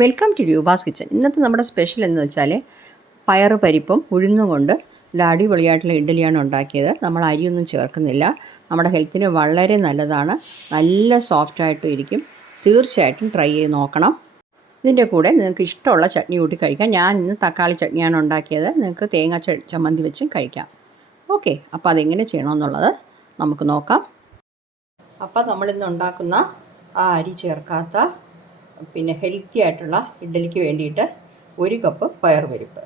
Welcome to Roopa's kitchen ഇന്നത്തെ നമ്മുടെ special എന്ന് വെച്ചാൽ പയർ പരിപ്പും ഉഴുന്നും കൊണ്ട് നല്ല അടിപൊളിയായിട്ടുള്ള ഇഡ്ഡലിയാണ് ഉണ്ടാക്കിയത്. നമ്മൾ അരിയൊന്നും ചേർക്കുന്നില്ല. നമ്മുടെ ഹെൽത്തിന് വളരെ നല്ലതാണ്. നല്ല സോഫ്റ്റായിട്ടും ഇരിക്കും. തീർച്ചയായിട്ടും ട്രൈ ചെയ്ത് നോക്കണം. ഇതിന്റെ കൂടെ നിങ്ങൾക്ക് ഇഷ്ടമുള്ള ചട്നി കൂട്ടി കഴിക്കാം. ഞാൻ ഇന്ന് തക്കാളി ചട്നിയാണ് ഉണ്ടാക്കിയത്. നിങ്ങൾക്ക് തേങ്ങ ചമ്മന്തി വെച്ചും കഴിക്കാം. ഓക്കെ അപ്പോൾ അതെങ്ങനെ ചെയ്യണമെന്നുള്ളത് നമുക്ക് നോക്കാം. അപ്പോൾ നമ്മളിന്ന് ഉണ്ടാക്കുന്ന ആ അരി ചേർക്കാത്ത പിന്നെ ഹെൽത്തി ആയിട്ടുള്ള ഇഡ്ഡലിക്ക് വേണ്ടിയിട്ട് ഒരു കപ്പ് പയർ പരിപ്പ്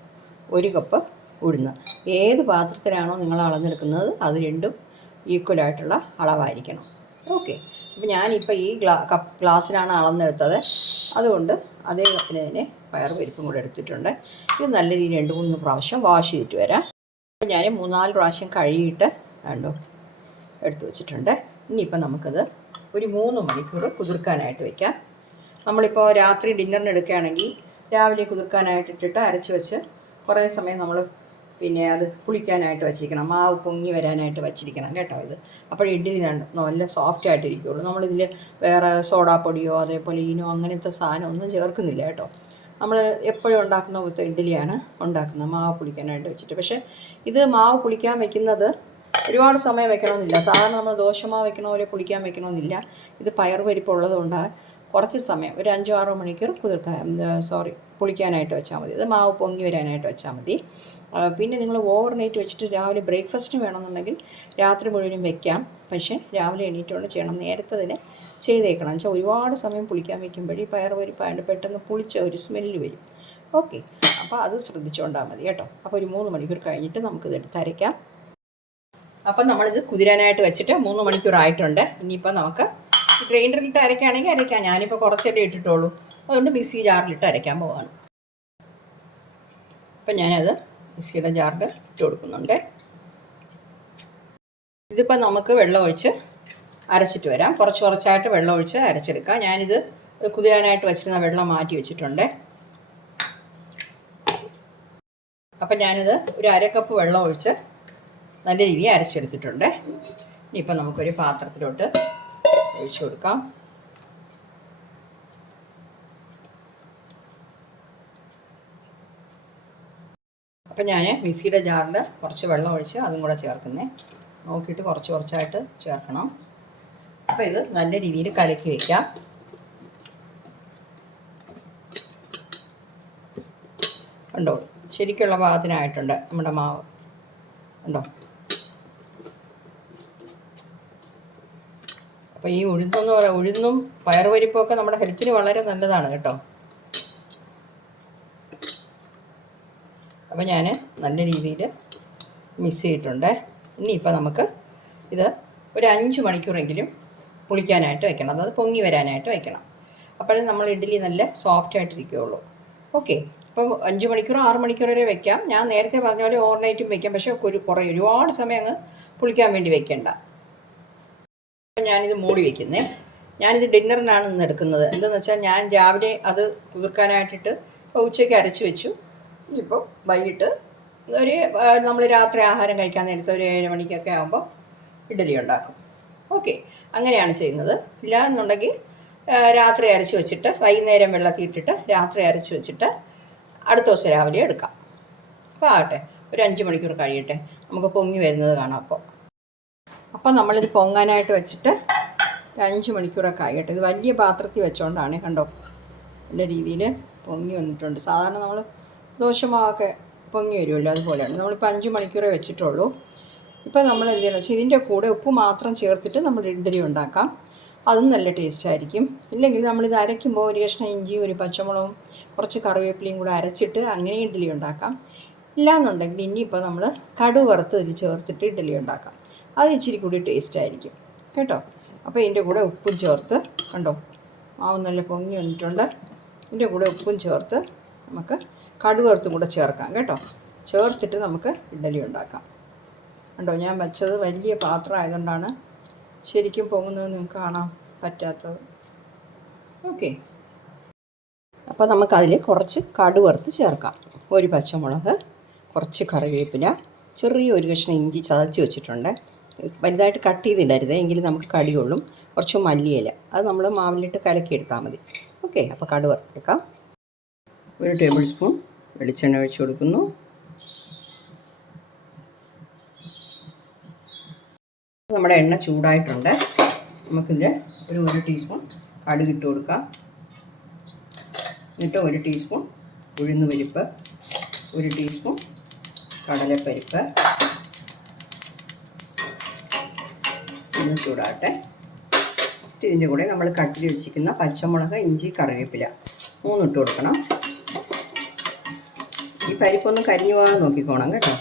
ഒരു കപ്പ് ഉഴുന്ന്. ഏത് പാത്രത്തിലാണോ നിങ്ങൾ അളന്നെടുക്കുന്നത് അത് രണ്ടും ഈക്വലായിട്ടുള്ള അളവായിരിക്കണം. ഓക്കെ അപ്പോൾ ഞാനിപ്പോൾ ഈ ഗ്ലാ കപ്പ് ഗ്ലാസ്സിലാണ് അളന്നെടുത്തത്. അതുകൊണ്ട് അതേ കപ്പിന് തന്നെ പയർ പരിപ്പും കൂടെ എടുത്തിട്ടുണ്ട്. ഇത് നല്ല രീതിയിൽ രണ്ട് മൂന്ന് പ്രാവശ്യം വാഷ് ചെയ്തിട്ട് വരാം. അപ്പോൾ ഞാൻ മൂന്നാൽ പ്രാവശ്യം കഴുകിയിട്ട് കണ്ടോ എടുത്തു വെച്ചിട്ടുണ്ട്. ഇനിയിപ്പോൾ നമുക്കത് ഒരു മൂന്ന് മണിക്കൂർ കുതിർക്കാനായിട്ട് വെക്കാം. നമ്മളിപ്പോൾ രാത്രി ഡിന്നറിന് എടുക്കുകയാണെങ്കിൽ രാവിലെ കുതിർക്കാനായിട്ട് ഇട്ടിട്ട് അരച്ച് വെച്ച് കുറേ സമയം നമ്മൾ പിന്നെ അത് പുളിക്കാനായിട്ട് വച്ചിരിക്കണം. മാവ് പൊങ്ങി വരാനായിട്ട് വച്ചിരിക്കണം കേട്ടോ ഇത്. അപ്പോൾ ഇഡ്ഡലി നല്ല- സോഫ്റ്റ് ആയിട്ടിരിക്കുകയുള്ളൂ നമ്മളിതിൽ വേറെ സോഡാപ്പൊടിയോ അതേപോലെ ഈനോ അങ്ങനത്തെ സാധനം ഒന്നും ചേർക്കുന്നില്ല കേട്ടോ. നമ്മൾ എപ്പോഴും ഉണ്ടാക്കുന്ന പോലത്തെ ഇഡ്ഡലിയാണ് ഉണ്ടാക്കുന്നത്. മാവ് പുളിക്കാനായിട്ട് വെച്ചിട്ട്. പക്ഷേ ഇത് മാവ് പുളിക്കാൻ വെക്കുന്നത് ഒരുപാട് സമയം വെക്കണമെന്നില്ല. സാധാരണ നമ്മൾ ദോശമാവ് വെക്കണ പോലെ പുളിക്കാൻ വെക്കണമെന്നില്ല. ഇത് പയർ പരിപ്പുള്ളതുകൊണ്ട് കുറച്ച് സമയം ഒരു അഞ്ചോ ആറോ മണിക്കൂർ കുതിർക്കാൻ സോറി പുളിക്കാനായിട്ട് വെച്ചാൽ മതി. അത് മാവ് പൊങ്ങി വരാനായിട്ട് വെച്ചാൽ മതി. പിന്നെ നിങ്ങൾ ഓവർ നൈറ്റ് വെച്ചിട്ട് രാവിലെ ബ്രേക്ക്ഫാസ്റ്റിന് വേണമെന്നുണ്ടെങ്കിൽ രാത്രി മുഴുവനും വെക്കാം. പക്ഷേ രാവിലെ എണീറ്റുകൊണ്ട് ചെയ്യണം. നേരത്തെ തന്നെ ചെയ്തേക്കണം. വെച്ചാൽ ഒരുപാട് സമയം പുളിക്കാൻ വെക്കുമ്പോഴേ ഈ പയർ പരിപ്പായതുകൊണ്ട് പെട്ടെന്ന് പുളിച്ച ഒരു സ്മെല്ല് വരും. ഓക്കെ അപ്പോൾ അത് ശ്രദ്ധിച്ചുകൊണ്ടാൽ മതി കേട്ടോ. അപ്പോൾ ഒരു മൂന്ന് മണിക്കൂർ കഴിഞ്ഞിട്ട് നമുക്കിത് എടുത്ത് അരയ്ക്കാം. അപ്പം നമ്മളിത് കുതിരാനായിട്ട് വെച്ചിട്ട് മൂന്ന് മണിക്കൂർ ആയിട്ടുണ്ട് ഇനിയിപ്പോൾ നമുക്ക് ഗ്രൈൻഡറിലിട്ട് അരയ്ക്കുകയാണെങ്കിൽ അരയ്ക്കാം. ഞാനിപ്പോൾ കുറച്ചല്ലേ ഇട്ടിട്ടുള്ളൂ. അതുകൊണ്ട് മിക്സി ജാറിലിട്ട് അരയ്ക്കാൻ പോവാണ്. അപ്പം ഞാനത് മിക്സിയുടെ ജാറിൽ ഇട്ട് കൊടുക്കുന്നുണ്ട്. ഇതിപ്പോൾ നമുക്ക് വെള്ളം ഒഴിച്ച് അരച്ചിട്ട് വരാം. കുറച്ച് കുറച്ചായിട്ട് വെള്ളം ഒഴിച്ച് അരച്ചെടുക്കാം. ഞാനിത് കുതിരാനായിട്ട് വെച്ചിരുന്ന വെള്ളം മാറ്റി വെച്ചിട്ടുണ്ട്. അപ്പം ഞാനിത് ഒരു അരക്കപ്പ് കപ്പ് വെള്ളം ഒഴിച്ച് നല്ല രീതിയിൽ അരച്ചെടുത്തിട്ടുണ്ട്. ഇനിയിപ്പോൾ നമുക്കൊരു പാത്രത്തിലോട്ട് ഒഴിച്ചു കൊടുക്കാം. അപ്പം ഞാൻ മിക്സിയുടെ ജാറിൽ കുറച്ച് വെള്ളം ഒഴിച്ച് അതും കൂടെ ചേർക്കുന്നേ. നോക്കിയിട്ട് കുറച്ച് കുറച്ചായിട്ട് ചേർക്കണം. അപ്പോൾ ഇത് നല്ല രീതിയിൽ കലക്കി വയ്ക്കാം ഉണ്ടോ ശരിക്കുള്ള പാകത്തിനായിട്ടുണ്ട് നമ്മുടെ മാവ്. ഉണ്ടോ അപ്പോൾ ഈ ഉഴുന്നെന്ന് പറയാം ഉഴുന്നും പയറുപരിപ്പൊക്കെ നമ്മുടെ ഹെൽത്തിന് വളരെ നല്ലതാണ് കേട്ടോ. അപ്പോൾ ഞാൻ നല്ല രീതിയിൽ മിക്സ് ചെയ്തിട്ടുണ്ട്. ഇനിയിപ്പോൾ നമുക്ക് ഇത് ഒരു അഞ്ച് മണിക്കൂറെങ്കിലും പുളിക്കാനായിട്ട് വെക്കണം. അതായത് പൊങ്ങി വരാനായിട്ട് വെക്കണം. അപ്പോഴേ നമ്മൾ ഇഡ്ഡലി നല്ല സോഫ്റ്റ് ആയിട്ടിരിക്കുകയുള്ളൂ ഓക്കെ അപ്പം അഞ്ച് മണിക്കൂർ ആറ് മണിക്കൂർ വരെ വെക്കാം. ഞാൻ നേരത്തെ പറഞ്ഞ പോലെ ഓവർനൈറ്റും വെക്കാം. പക്ഷേ ഒരു കുറേ ഒരുപാട് സമയം അങ്ങ് പുളിക്കാൻ വേണ്ടി വെക്കണ്ട. അപ്പം ഞാനിത് മൂടി വെക്കുന്നേ. ഞാനിത് ഡിന്നറിനാണ് ഇന്ന് എടുക്കുന്നത്. വെച്ചാൽ ഞാൻ രാവിലെ അത് കുതിർക്കാനായിട്ടിട്ട് ഉച്ചയ്ക്ക് അരച്ച് വെച്ചു. ഇനിയിപ്പോൾ വൈകിട്ട് ഒരു നമ്മൾ രാത്രി ആഹാരം കഴിക്കാൻ നേരത്തെ ഒരു ഏഴ് മണിക്കൊക്കെ ആകുമ്പോൾ ഇഡലി ഉണ്ടാക്കും. ഓക്കെ. അങ്ങനെയാണ് ചെയ്യുന്നത്. ഇല്ല എന്നുണ്ടെങ്കിൽ രാത്രി അരച്ച് വെച്ചിട്ട് വൈകുന്നേരം വെള്ളത്തിയിട്ടിട്ട് രാത്രി അരച്ച് വെച്ചിട്ട് അടുത്ത ദിവസം രാവിലെ എടുക്കാം. അപ്പോൾ ആകട്ടെ. ഒരു അഞ്ച് മണിക്കൂർ കഴിയട്ടെ. നമുക്ക് പൊങ്ങി വരുന്നത് കാണാം അപ്പോൾ അപ്പോൾ നമ്മളിത് പൊങ്ങാനായിട്ട് വെച്ചിട്ട് ഒരു അഞ്ച് മണിക്കൂറൊക്കെ ആയിട്ട് ഇത് വലിയ പാത്രത്തിൽ വെച്ചോണ്ടാണ് കണ്ടോ? നല്ല രീതിയിൽ പൊങ്ങി വന്നിട്ടുണ്ട്. സാധാരണ നമ്മൾ ദോശമാവൊക്കെ പൊങ്ങി വരുമല്ലോ അതുപോലെയാണ്. നമ്മളിപ്പോൾ അഞ്ച് മണിക്കൂറേ വെച്ചിട്ടുള്ളൂ. ഇപ്പം നമ്മൾ എന്ത് ചെയ്യണം? വെച്ചാൽ ഇതിന്റെ കൂടെ ഉപ്പ് മാത്രം ചേർത്തിട്ട് നമ്മൾ ഇഡ്ഡലി ഉണ്ടാക്കാം. അതും നല്ല ടേസ്റ്റ് ആയിരിക്കും. ഇല്ലെങ്കിൽ നമ്മളിത് അരയ്ക്കുമ്പോൾ ഒരു കഷ്ണം ഇഞ്ചിയും ഒരു പച്ചമുളകും കുറച്ച് കറിവേപ്പിലയും കൂടെ അരച്ചിട്ട് അങ്ങനെ ഇഡ്ഡലി ഉണ്ടാക്കാം. ഇല്ലാന്നുണ്ടെങ്കിൽ ഇനിയിപ്പോൾ നമ്മൾ കടു വറുത്ത് ഇതിൽ ചേർത്തിട്ട് ഇഡ്ഡലി ഉണ്ടാക്കാം. അത് ഇച്ചിരി കൂടി ടേസ്റ്റ് ആയിരിക്കും. കേട്ടോ? അപ്പോൾ ഇതിന്റെ കൂടെ ഉപ്പും ചേർത്ത് കണ്ടോ? മാവ് നല്ല പൊങ്ങി വന്നിട്ടുണ്ട്. ഇതിന്റെ കൂടെ ഉപ്പും ചേർത്ത് നമുക്ക് കടുവറുത്തും കൂടെ ചേർക്കാം. കേട്ടോ? ചേർത്തിട്ട് നമുക്ക് ഇഡലി ഉണ്ടാക്കാം. കണ്ടോ? ഞാൻ വെച്ചത് വലിയ പാത്രം ആയതുകൊണ്ടാണ് ശരിക്കും പൊങ്ങുന്നത് നിങ്ങൾക്ക് കാണാൻ പറ്റാത്തത്. ഓക്കെ. അപ്പോൾ നമുക്കതിൽ കുറച്ച് കടുവറുത്ത് ചേർക്കാം. ഒരു പച്ചമുളക് കുറച്ച് കറിവേപ്പില ചെറിയ ഒരു കഷ്ണം ഇഞ്ചി ചതച്ച് വെച്ചിട്ടുണ്ട്. വലുതായിട്ട് കട്ട് ചെയ്തിടരുത് എങ്കിൽ നമുക്ക് കടികൊള്ളും കുറച്ച് മല്ലിയില അത് നമ്മൾ മാവിലിട്ട് കലക്കി എടുത്താൽ മതി. ഓക്കെ അപ്പോൾ കടുവറുത്തേക്കാം ഒരു ടേബിൾ സ്പൂൺ വെളിച്ചെണ്ണ ഒഴിച്ച് കൊടുക്കുന്നു. നമ്മുടെ എണ്ണ ചൂടായിട്ടുണ്ട്. നമുക്കിതിൽ ഒരു ഒരു ടീസ്പൂൺ കടുക് ഇട്ട് കൊടുക്കാം. എന്നിട്ട് ഒരു ടീസ്പൂൺ ഉഴുന്ന് പരിപ്പ് ഒരു ടീസ്പൂൺ കടലപ്പരിപ്പ്. ഒന്ന് ചൂടാട്ടെ ഇതിന്റെ കൂടെ നമ്മൾ കട്ടിൽ വെച്ചിരിക്കുന്ന പച്ചമുളക് ഇഞ്ചി കറിവേപ്പില മൂന്നിട്ട് കൊടുക്കണം. ഈ പരിപ്പൊന്നും കരിഞ്ഞു പോകാൻ നോക്കിക്കോണം കേട്ടോ.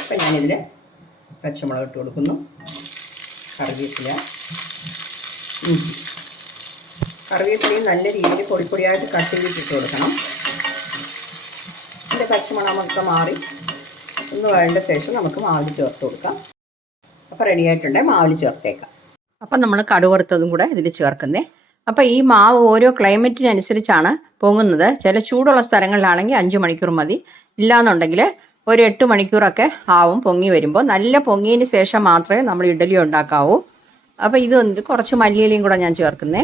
അപ്പം ഞാനിതിൽ പച്ചമുളക് ഇട്ട് കൊടുക്കുന്നു. കറിവേപ്പില ഇഞ്ചി. കറിവേപ്പിലയും നല്ല രീതിയിൽ പൊടിപ്പൊടിയായിട്ട് കട്ട് ചെയ്തിട്ട് കൊടുക്കണം. ഇതിന്റെ പച്ചമണമൊക്കെ മാറി. ഒന്ന് വേണ്ട ശേഷം നമുക്ക് മാവിൽ ചേർത്ത് കൊടുക്കാം. അപ്പോൾ റെഡി ആയിട്ടുണ്ട്. മാവിൽ ചേർത്തേക്കാം. അപ്പം നമ്മൾ കടുവറുത്തതും കൂടെ ഇതിൽ ചേർക്കുന്നേ. അപ്പോൾ ഈ മാവ് ഓരോ ക്ലൈമറ്റിനനുസരിച്ചാണ് പൊങ്ങുന്നത്. ചില ചൂടുള്ള സ്ഥലങ്ങളിലാണെങ്കിൽ അഞ്ച് മണിക്കൂർ മതി. ഇല്ലാന്നുണ്ടെങ്കിൽ ഒരു എട്ട് മണിക്കൂറൊക്കെ ആവും പൊങ്ങി വരുമ്പോൾ നല്ല പൊങ്ങിയതിന് ശേഷം മാത്രമേ നമ്മൾ ഇഡലി ഉണ്ടാക്കാവൂ. അപ്പോൾ ഇത് കുറച്ച് മല്ലിയിലയും കൂടെ ഞാൻ ചേർക്കുന്നേ.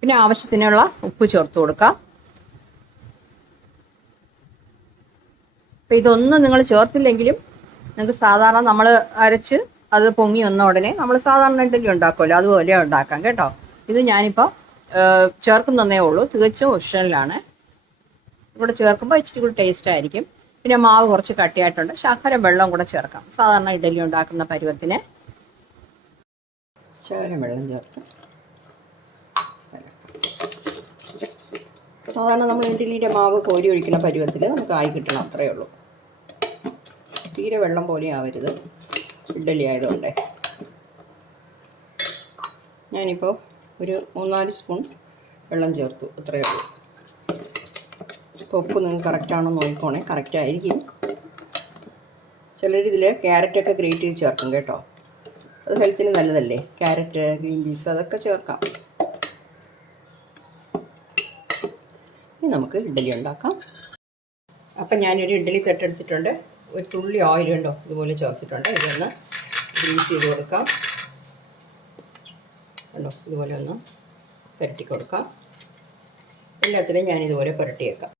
പിന്നെ ആവശ്യത്തിനുള്ള ഉപ്പ് ചേർത്ത് കൊടുക്കാം. അപ്പം ഇതൊന്നും നിങ്ങൾ ചേർത്തില്ലെങ്കിലും നിങ്ങൾക്ക് സാധാരണ നമ്മൾ അരച്ച് അത് പൊങ്ങി വന്ന ഉടനെ നമ്മൾ സാധാരണ ഇഡ്ഡലി ഉണ്ടാക്കുമല്ലോ അതുപോലെ ഉണ്ടാക്കാം കേട്ടോ. ഇത് ഞാനിപ്പോൾ ചേർക്കുന്നതേ ഉള്ളൂ. തികച്ചും ഓപ്ഷനിലാണ് ഇവിടെ ചേർക്കുമ്പോൾ ഇച്ചിരി കൂടി ടേസ്റ്റ് ആയിരിക്കും. പിന്നെ മാവ് കുറച്ച് കട്ടിയായിട്ടുണ്ട്. ശർക്കര വെള്ളം കൂടെ ചേർക്കാം. സാധാരണ ഇഡലി ഉണ്ടാക്കുന്ന പരുവത്തിന്. ശർക്കര വെള്ളം ചേർത്ത് സാധാരണ നമ്മൾ ഇഡ്ഡലിയുടെ മാവ് കോരി ഒഴിക്കുന്ന പരുവത്തിൽ നമുക്ക് ആയി കിട്ടണം അത്രയേ ഉള്ളൂ. തീരെ വെള്ളം പോലെ ആവരുത്. ഇഡ്ഡലി ആയതുകൊണ്ട്. ഞാനിപ്പോൾ ഒരു മൂന്നാൽ സ്പൂൺ വെള്ളം ചേർത്തു അത്രയേ ഉള്ളൂ. ഇപ്പോൾ ഉപ്പ് നിങ്ങൾക്ക് കറക്റ്റാണോ നോക്കിക്കോണേ. കറക്റ്റ് ആയിരിക്കും. ചിലരിതിൽ ക്യാരറ്റൊക്കെ ഗ്രേറ്റ് ചേർക്കും കേട്ടോ. അത് ഹെൽത്തിന് നല്ലതല്ലേ? ക്യാരറ്റ് ഗ്രീൻ പീസ് അതൊക്കെ ചേർക്കാം. ഇനി നമുക്ക് ഇഡ്ഡലി ഉണ്ടാക്കാം. അപ്പം ഞാനൊരു ഇഡ്ഡലി തട്ടെടുത്തിട്ടുണ്ട്. ഒരു തുള്ളി ഓയിൽ ഉണ്ടോ? ഇതുപോലെ ചേർത്തിട്ടുണ്ട്. ഇതൊന്ന് ഗ്രീസ് ചെയ്ത് കൊടുക്കാം. ഉണ്ടോ ഇതുപോലെ ഒന്ന് പുരട്ടി കൊടുക്കാം. എല്ലാത്തിനും ഞാനിതുപോലെ പുരട്ടിയേക്കാം.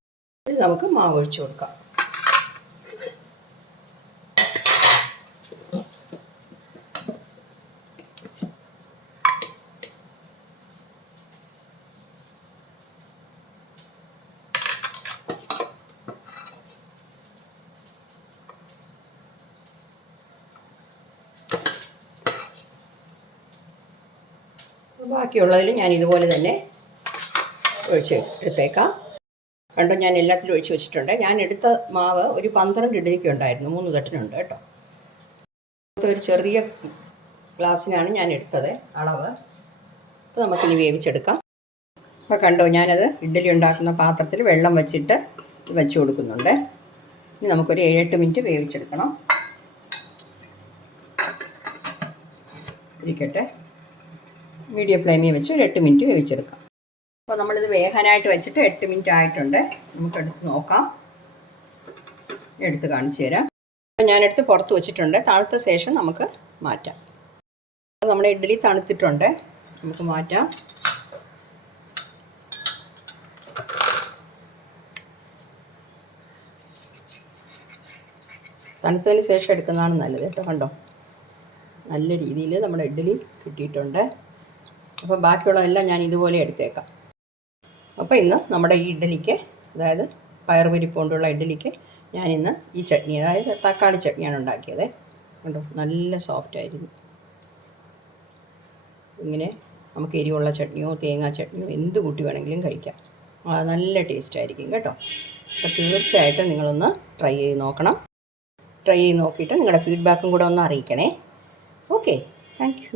ഇത് നമുക്ക് മാവ് ഒഴിച്ചു കൊടുക്കാം. ബാക്കിയുള്ളതിൽ ഞാൻ ഇതുപോലെ തന്നെ ഒഴിച്ച് എടുത്തേക്കാം. കണ്ടോ ഞാൻ എല്ലാത്തിലും ഒഴിച്ച് വെച്ചിട്ടുണ്ട്. ഞാൻ എടുത്ത മാവ് ഒരു പന്ത്രണ്ട് ഇഡലിക്ക് ഉണ്ടായിരുന്നു. മൂന്ന് തട്ടിനുണ്ട് കേട്ടോ. ഒരു ചെറിയ ഗ്ലാസ്സിനാണ് ഞാൻ എടുത്തത് അളവ്. അപ്പോൾ നമുക്കിനി വേവിച്ചെടുക്കാം. അപ്പോൾ കണ്ടോ ഞാനത് ഇഡ്ഡലി ഉണ്ടാക്കുന്ന പാത്രത്തിൽ വെള്ളം വെച്ചിട്ട് വെച്ച് കൊടുക്കുന്നുണ്ട്. ഇനി നമുക്കൊരു ഏഴെട്ട് മിനിറ്റ് വേവിച്ചെടുക്കണം. ഇരിക്കട്ടെ. മീഡിയം ഫ്ലെയിമിൽ വെച്ച് ഒരു എട്ട് മിനിറ്റ് വേവിച്ചെടുക്കാം. അപ്പോൾ നമ്മളിത് വേകാനായിട്ട് വെച്ചിട്ട് എട്ട് മിനിറ്റ് ആയിട്ടുണ്ട്. നമുക്ക് എടുത്ത് നോക്കാം. എടുത്ത് കാണിച്ചു തരാം. അപ്പോൾ ഞാനെടുത്ത് പുറത്ത് വെച്ചിട്ടുണ്ട്. തണുത്ത ശേഷം നമുക്ക് മാറ്റാം. അപ്പോൾ നമ്മുടെ ഇഡ്ഡലി തണുത്തിട്ടുണ്ട്. നമുക്ക് മാറ്റാം. തണുത്തതിന് ശേഷം എടുക്കുന്നതാണ് നല്ലത് കേട്ടോ. കണ്ടോ? നല്ല രീതിയിൽ നമ്മുടെ ഇഡ്ഡലി കിട്ടിയിട്ടുണ്ട്. അപ്പോൾ ബാക്കിയുള്ളതെല്ലാം ഞാൻ ഇതുപോലെ എടുത്തേക്കാം. അപ്പോൾ ഇന്ന് നമ്മുടെ ഈ ഇഡ്ഡലിക്ക് അതായത് പയറുപരിപ്പ് കൊണ്ടുള്ള ഇഡ്ഡലിക്ക് ഞാനിന്ന് ഈ ചട്നി അതായത് തക്കാളി ചട്നിയാണ് ഉണ്ടാക്കിയത്. കണ്ടോ? നല്ല സോഫ്റ്റ് ആയിരുന്നു. ഇങ്ങനെ നമുക്ക് എരിവുള്ള ചട്നിയോ തേങ്ങാ ചട്നിയോ എന്ത് കൂട്ടി വേണമെങ്കിലും കഴിക്കാം. നല്ല ടേസ്റ്റ് ആയിരിക്കും കേട്ടോ. അപ്പോൾ തീർച്ചയായിട്ടും നിങ്ങളൊന്ന് ട്രൈ ചെയ്ത് നോക്കണം. ട്രൈ ചെയ്ത് നോക്കിയിട്ട് നിങ്ങളുടെ ഫീഡ്ബാക്കും കൂടെ ഒന്ന് അറിയിക്കണേ. Okay thank